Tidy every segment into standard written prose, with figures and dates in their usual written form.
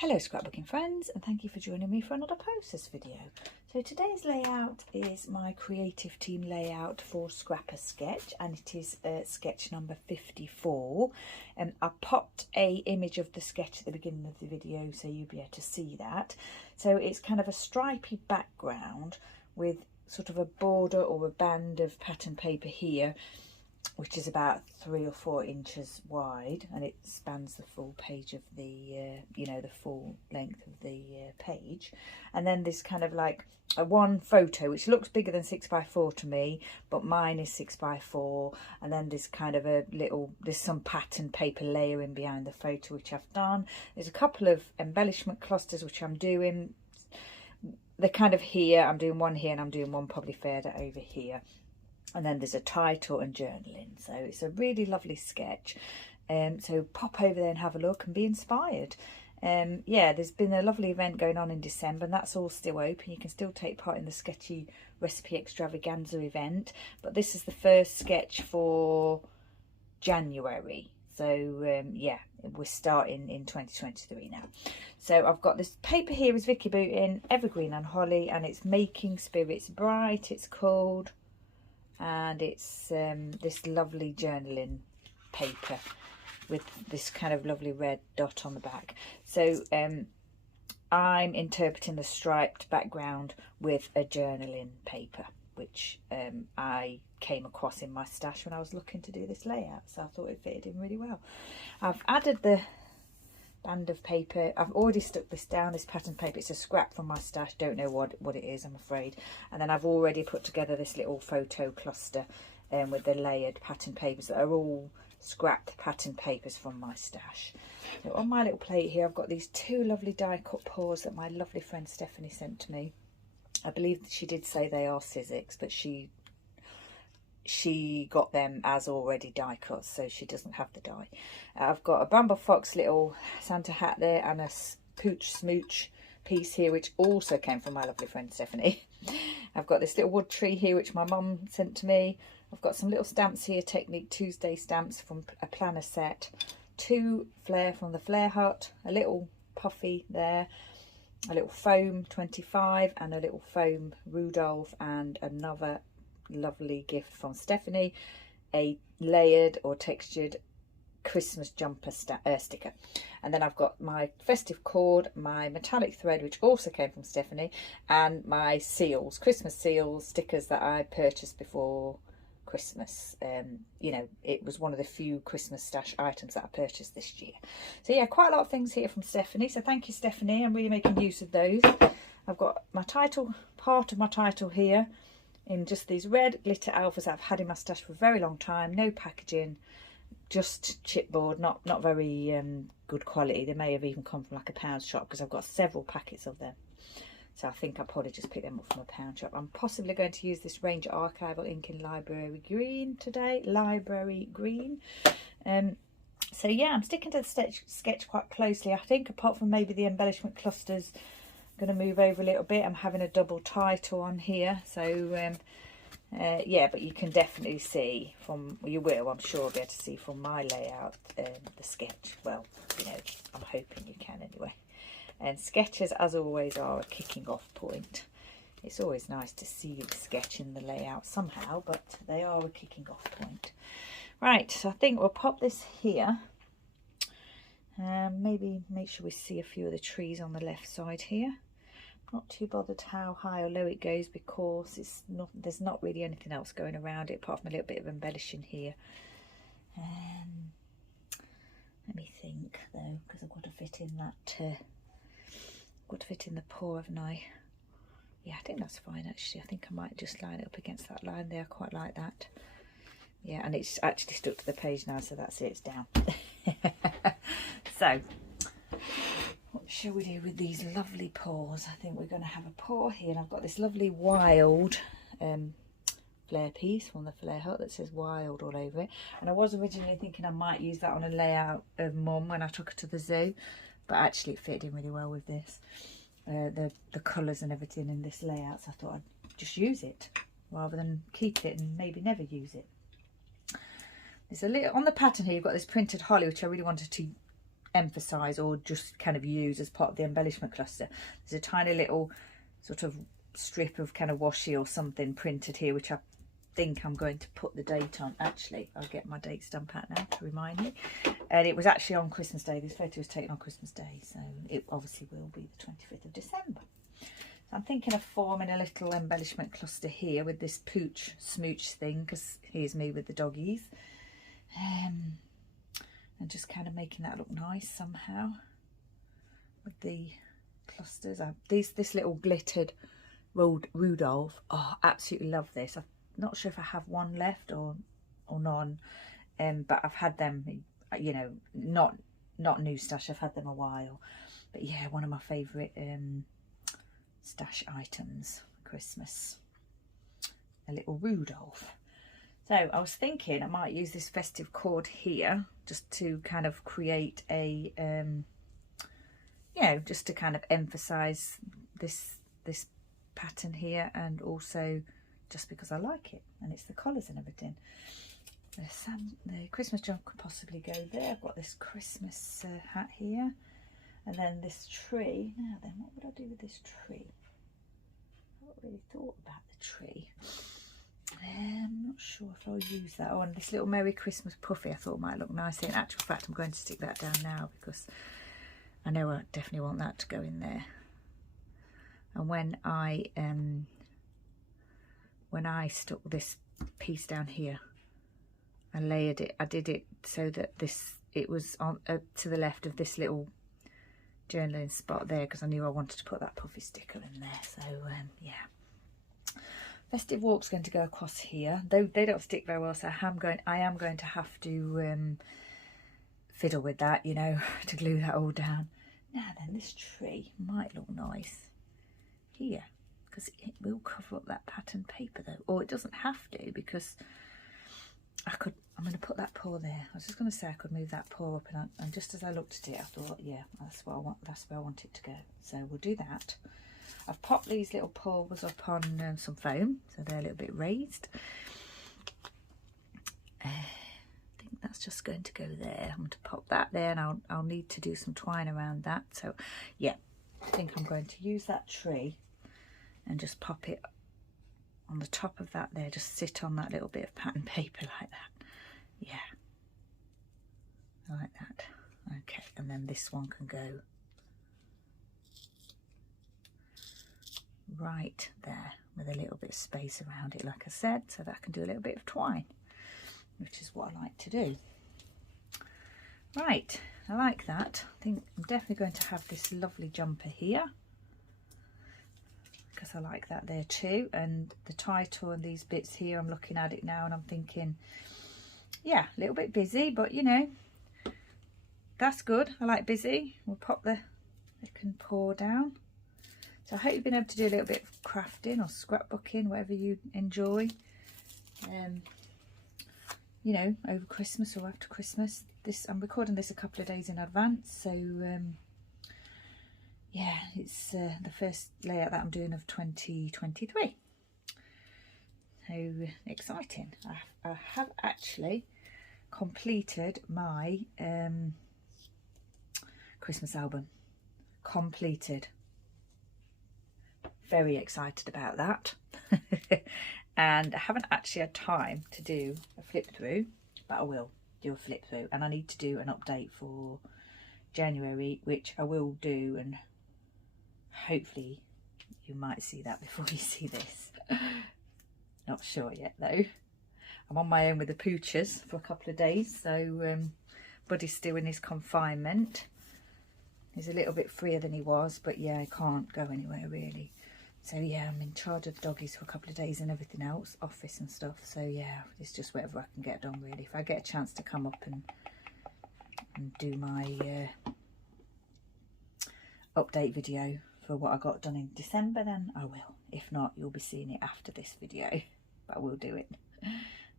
Hello scrapbooking friends, and thank you for joining me for another posters video. So today's layout is my creative team layout for Scrapper Sketch, and it is sketch number 54. And I popped a image of the sketch at the beginning of the video so you'll be able to see that. So it's kind of a stripy background with sort of a border or a band of pattern paper here, which is about 3 or 4 inches wide, and it spans the full page of the the full length of the page. And then this kind of like a one photo which looks bigger than 6x4 to me, but mine is 6x4. And then this kind of a little, there's some pattern paper layering behind the photo which I've done. There's a couple of embellishment clusters which I'm doing. They're kind of here, I'm doing one here, and I'm doing one probably further over here. And then there's a title and journaling. So it's a really lovely sketch. So pop over there and have a look and be inspired. Yeah, there's been a lovely event going on in December, and that's all still open. You can still take part in the Sketchy Recipe Extravaganza event. But this is the first sketch for January. So yeah, we're starting in 2023 now. So I've got this paper here is Vicki Boutin Evergreen Holly, and it's Making Spirits Bright, it's called. And it's this lovely journaling paper with this kind of lovely red dot on the back. So I'm interpreting the striped background with a journaling paper, which I came across in my stash when I was looking to do this layout. So I thought it fitted in really well. I've added the band of paper. I've already stuck this down, this pattern paper. It's a scrap from my stash, don't know what it is, I'm afraid. And then I've already put together this little photo cluster with the layered pattern papers that are all scrapped pattern papers from my stash. So on my little plate here I've got these 2 lovely die cut paws that my lovely friend Stephanie sent to me. I believe that she did say they are Sizzix, but she got them as already die cuts, so she doesn't have the die. I've got a Bramble Fox little Santa hat there, and a Pooch Smooch piece here which also came from my lovely friend Stephanie. I've got this little wood tree here which my mum sent to me. I've got some little stamps here, Technique Tuesday stamps from a planner set, 2 Flair from the Flair Hut, a little puffy there, a little foam 25, and a little foam Rudolph, and another lovely gift from Stephanie, a layered or textured Christmas jumper sticker. And then I've got my festive cord, my metallic thread which also came from Stephanie, and my seals, Christmas seals, stickers that I purchased before Christmas. You know, it was one of the few Christmas stash items that I purchased this year. So yeah, quite a lot of things here from Stephanie, so thank you Stephanie, I'm really making use of those. I've got my title, part of my title here in just these red glitter alphas that I've had in my stash for a very long time. No packaging, just chipboard, not very good quality. They may have even come from like a pound shop because I've got several packets of them. So I think I'll probably just pick them up from a pound shop. I'm possibly going to use this Ranger Archival ink in Library Green today. Library Green. So yeah, I'm sticking to the sketch quite closely. I think apart from maybe the embellishment clusters, going to move over a little bit. I'm having a double title on here, so yeah, but you can definitely see from, you will, I'm sure, be able to see from my layout the sketch. Well, you know, I'm hoping you can anyway. And sketches, as always, are a kicking off point. It's always nice to see the sketch in the layout somehow, but they are a kicking off point. Right, so I think we'll pop this here. Maybe make sure we see a few of the trees on the left side here. Not too bothered how high or low it goes because it's not, there's not really anything else going around it apart from a little bit of embellishing here. Let me think though, because I've got to fit in that. Got to fit in the paw, haven't I? Yeah, I think that's fine actually. I think I might just line it up against that line there. I quite like that. Yeah, and it's actually stuck to the page now, so that's it. It's down. So. What shall we do with these lovely paws? I think we're going to have a paw here, and I've got this lovely wild Flair piece from the Flair Hut that says wild all over it. And I was originally thinking I might use that on a layout of Mum when I took her to the zoo, but actually it fitted in really well with this. The colours and everything in this layout, so I thought I'd just use it rather than keep it and maybe never use it. There's a little, on the pattern here you've got this printed holly which I really wanted to emphasize or just kind of use as part of the embellishment cluster. There's a tiny little sort of strip of kind of washi or something printed here, which I think I'm going to put the date on. Actually, I'll get my date stamp out now to remind me. And it was actually on Christmas Day. This photo was taken on Christmas Day, so it obviously will be the 25th of December. So I'm thinking of forming a little embellishment cluster here with this Pooch Smooch thing, because here's me with the doggies. And just kind of making that look nice somehow with the clusters. This little glittered Rudolph. Oh, absolutely love this. I'm not sure if I have one left or none, but I've had them, you know, not new stash. I've had them a while, but yeah, one of my favourite stash items for Christmas. A little Rudolph. So I was thinking I might use this festive cord here just to kind of create a, you know, just to kind of emphasise this pattern here, and also just because I like it and it's the colours and everything. The Christmas jump could possibly go there. I've got this Christmas hat here, and then this tree. Now then, what would I do with this tree? I haven't really thought about the tree. I'm not sure if I'll use that. Oh, and this little Merry Christmas puffy I thought might look nice. In actual fact, I'm going to stick that down now because I know I definitely want that to go in there. And when I stuck this piece down here, I layered it. I did it so that it was on to the left of this little journaling spot there, because I knew I wanted to put that puffy sticker in there. So yeah. Festive walk's going to go across here, though they don't stick very well, so I am going to have to fiddle with that, you know, to glue that all down. Now then, this tree might look nice here, because it will cover up that pattern paper though, or it doesn't have to, because I'm going to put that paw there. I was just going to say I could move that paw up, and just as I looked at it, I thought, yeah, that's what I want. That's where I want it to go. So we'll do that. I've popped these little paws up on some foam, so they're a little bit raised. I think that's just going to go there. I'm going to pop that there, and I'll need to do some twine around that. So yeah, I think I'm going to use that tree and just pop it on the top of that there, just sit on that little bit of pattern paper like that. Yeah, like that. Okay, and then this one can go right there with a little bit of space around it, like I said, so that I can do a little bit of twine, which is what I like to do. Right, I like that. I think I'm definitely going to have this lovely jumper here, because I like that there too. And the title and these bits here, I'm looking at it now and I'm thinking, yeah, a little bit busy, but you know, that's good. I like busy. We'll pop the can pour down. So I hope you've been able to do a little bit of crafting or scrapbooking, whatever you enjoy, you know, over Christmas or after Christmas. I'm recording this a couple of days in advance, so yeah, it's the first layout that I'm doing of 2023. So exciting. I have actually completed my Christmas album. Completed. Very excited about that. And I haven't actually had time to do a flip through, but I will do a flip through, and I need to do an update for January, which I will do, and hopefully you might see that before you see this. Not sure yet though. I'm on my own with the pooches for a couple of days, so Buddy's still in his confinement. He's a little bit freer than he was, but yeah, I can't go anywhere really. So yeah, I'm in charge of the doggies for a couple of days and everything else, office and stuff. So yeah, it's just whatever I can get done really. If I get a chance to come up and do my update video for what I got done in December, then I will. If not, you'll be seeing it after this video, but I will do it.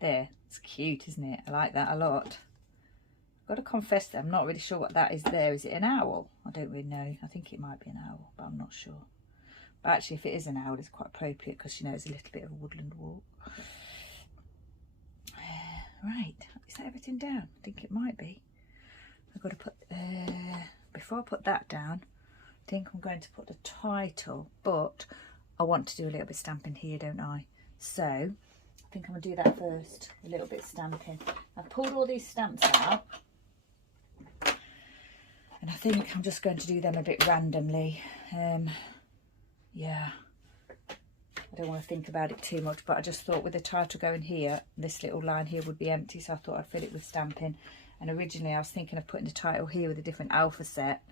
There, it's cute, isn't it? I like that a lot. I've got to confess that I'm not really sure what that is there. Is it an owl? I don't really know. I think it might be an owl, but I'm not sure. But actually, if it is an owl, it's quite appropriate because, you know, it's a little bit of a woodland walk. Right, is that everything down? I think it might be. I've got to put, before I put that down, I think I'm going to put the title, but I want to do a little bit of stamping here, don't I? So I think I'm going to do that first, a little bit of stamping. I've pulled all these stamps out, and I think I'm just going to do them a bit randomly. Yeah, I don't want to think about it too much, but I just thought with the title going here, this little line here would be empty, so I thought I'd fill it with stamping. And originally I was thinking of putting the title here with a different alpha set,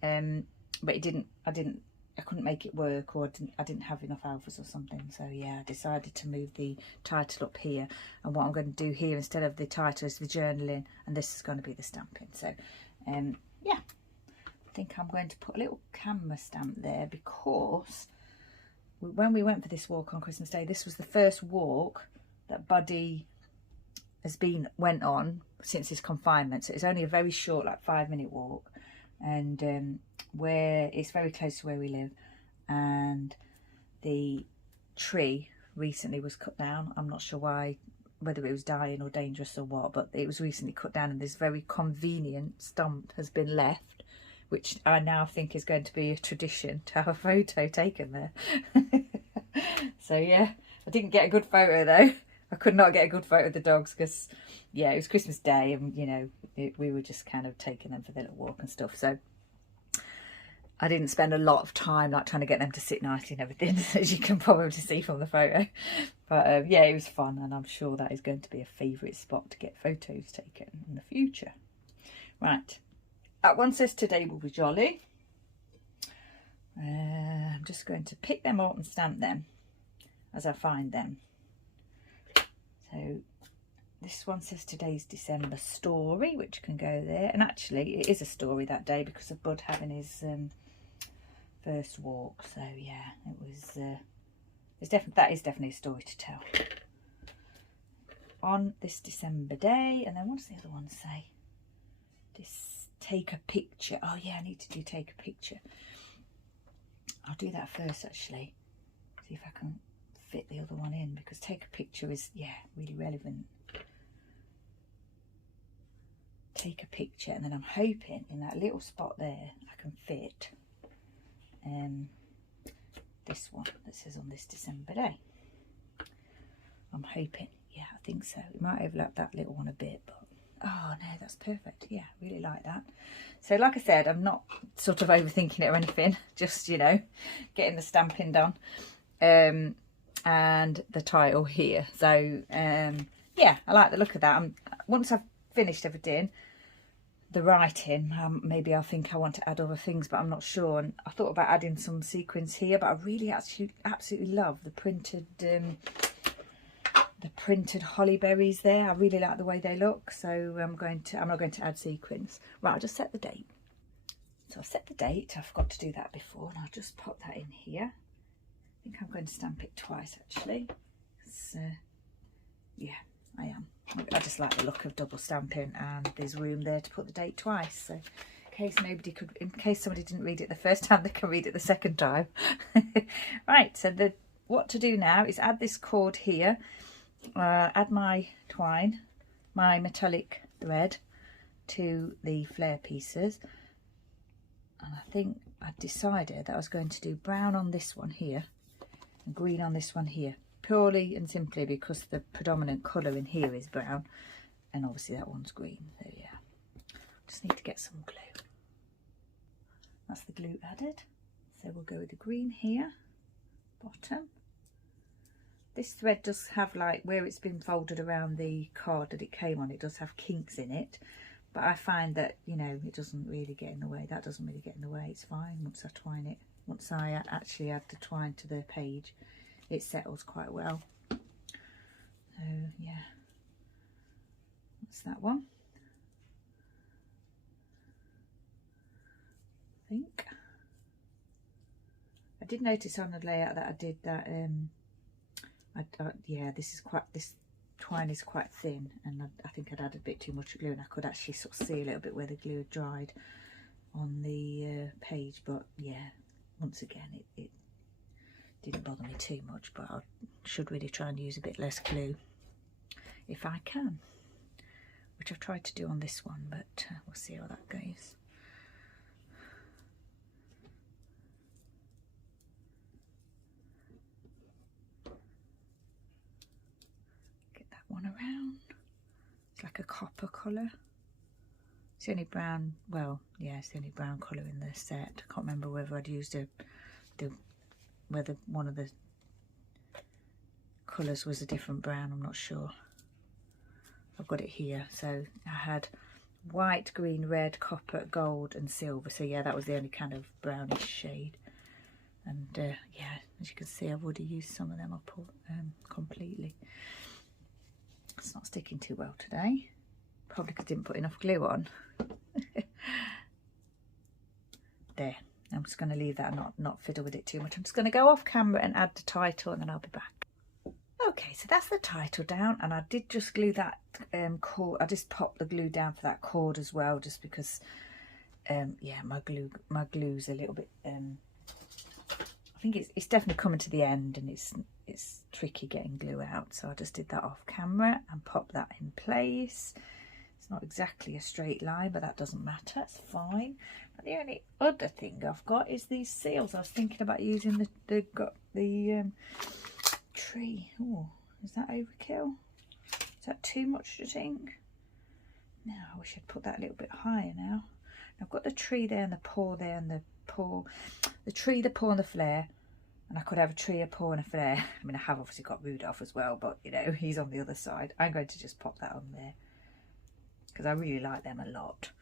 but I couldn't make it work, or I didn't have enough alphas or something. So yeah, I decided to move the title up here, and what I'm going to do here instead of the title is the journaling, and this is going to be the stamping. So yeah, I think I'm going to put a little camera stamp there, because when we went for this walk on Christmas Day, this was the first walk that Buddy went on since his confinement. So it's only a very short, like 5-minute walk, and where it's very close to where we live, and the tree recently was cut down. I'm not sure why, whether it was dying or dangerous or what, but it was recently cut down, and this very convenient stump has been left, which I now think is going to be a tradition to have a photo taken there. So yeah, I didn't get a good photo though. I could not get a good photo of the dogs because, yeah, it was Christmas Day, and you know, we were just kind of taking them for their little walk and stuff. So I didn't spend a lot of time like trying to get them to sit nicely and everything, as you can probably see from the photo. But yeah, it was fun, and I'm sure that is going to be a favourite spot to get photos taken in the future. Right, that one says today will be jolly. I'm just going to pick them out and stamp them as I find them. So this one says today's December story, which can go there. And actually it is a story that day because of Bud having his first walk. So yeah, it was that is definitely a story to tell on this December day. And then what does the other one say? Take a picture. Oh yeah, I need to do take a picture. I'll do that first actually, see if I can fit the other one in, because take a picture is, yeah, really relevant. Take a picture, and then I'm hoping in that little spot there I can fit this one that says on this December day. I'm hoping, yeah, I think so. It might overlap that little one a bit, but oh no, that's perfect. Yeah, really like that. So like I said, I'm not sort of overthinking it or anything, just, you know, getting the stamping done. And the title here. So yeah, I like the look of that. Once I've finished everything, the writing, maybe I'll think I want to add other things, but I'm not sure. And I thought about adding some sequins here, but I really absolutely love the printed holly berries there. I really like the way they look, so I'm not going to add sequins. Right, I'll just set the date. So I've set the date. I forgot to do that before, and I'll just pop that in here. I think I'm going to stamp it twice actually. So yeah, I am. I just like the look of double stamping, and there's room there to put the date twice. So in case somebody didn't read it the first time, they can read it the second time. Right, so what to do now is add this cord here, add my twine, my metallic thread to the flare pieces, and I think I decided that I was going to do brown on this one here and green on this one here, purely and simply because the predominant colour in here is brown, and obviously that one's green. So yeah, just need to get some glue. That's the glue added, so we'll go with the green here, bottom. This thread does have, like, where it's been folded around the card that it came on, it does have kinks in it, but I find that, you know, it doesn't really get in the way. That doesn't really get in the way. It's fine once I twine it. Once I actually add the twine to the page, it settles quite well. So yeah, that's that one. I think I did notice on the layout that I did that yeah, this twine is quite thin, and I think I'd added a bit too much glue, and I could actually sort of see a little bit where the glue had dried on the page. But yeah, once again, it didn't bother me too much, but I should really try and use a bit less glue if I can. which I've tried to do on this one, but we'll see how that goes. Get that one around. It's like a copper colour. It's the only brown, well, yeah, it's the only brown colour in the set. I can't remember whether I'd used whether one of the colours was a different brown, I'm not sure. I've got it here. So I had white, green, red, copper, gold and silver. So yeah, that was the only kind of brownish shade. And yeah, as you can see, I've already used some of them up completely. It's not sticking too well today. Probably because I didn't put enough glue on. There. I'm just going to leave that and not fiddle with it too much. I'm just going to go off camera and add the title and then I'll be back. Okay, so that's the title down, and I did just glue that cord. I just popped the glue down for that cord as well, just because yeah, my glue's a little bit I think it's definitely coming to the end, and it's tricky getting glue out, so I just did that off camera and popped that in place. It's not exactly a straight line, but that doesn't matter, it's fine. But the only other thing I've got is these seals. I was thinking about using the tree. Oh, is that overkill? Is that too much, do you think? No, I wish I'd put that a little bit higher now. I've got the tree there and the paw there and the tree, the paw and the flare. And I could have a tree, a paw and a flare. I mean, I have obviously got Rudolph as well, but you know, he's on the other side. I'm going to just pop that on there because I really like them a lot.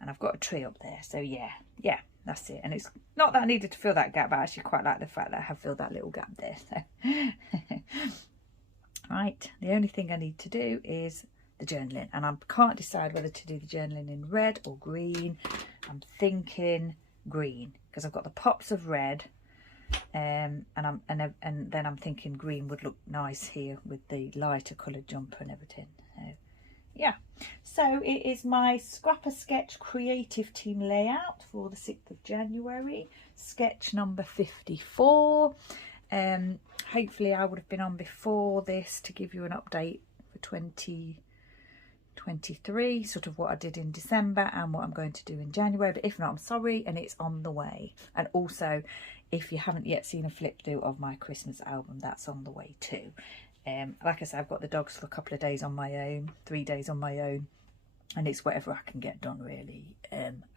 And I've got a tree up there, so yeah, that's it. And it's not that I needed to fill that gap, but I actually quite like the fact that I have filled that little gap there. So right, the only thing I need to do is the journaling, and I can't decide whether to do the journaling in red or green. I'm thinking green because I've got the pops of red, and then I'm thinking green would look nice here with the lighter coloured jumper and everything. So yeah, so it is my Scrapper Sketch creative team layout for the 6th of January, sketch number 54. Hopefully I would have been on before this to give you an update for 2023, sort of what I did in December and what I'm going to do in January, but if not, I'm sorry, and it's on the way. And also, if you haven't yet seen a flip through of my Christmas album, that's on the way too. Like I said, I've got the dogs for a couple of days on my own, 3 days on my own, and it's whatever I can get done really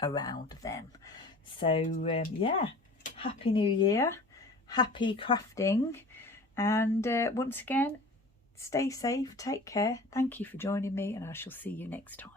around them. So yeah, Happy New Year, happy crafting, and once again, stay safe, take care. Thank you for joining me, and I shall see you next time.